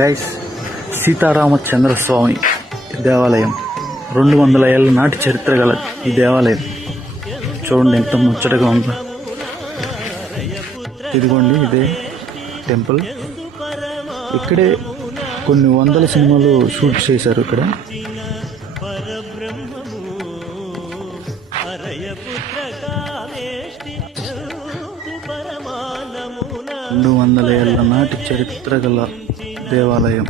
Guys, Sitaramachandra స్వామి దేవాలయం 200 ఏళ్ళ నాటి చరిత్ర గల ఈ దేవాలయం చూడండి ఎంత ముచ్చటగా ఉందో. ఇదిగోండి ఇదే టెంపుల్. ఇక్కడే కొన్ని వందల సినిమాలు షూట్ చేశారు. ఇక్కడ 200 ఏళ్ళ నాటి చరిత్ర గల దేవాలయం.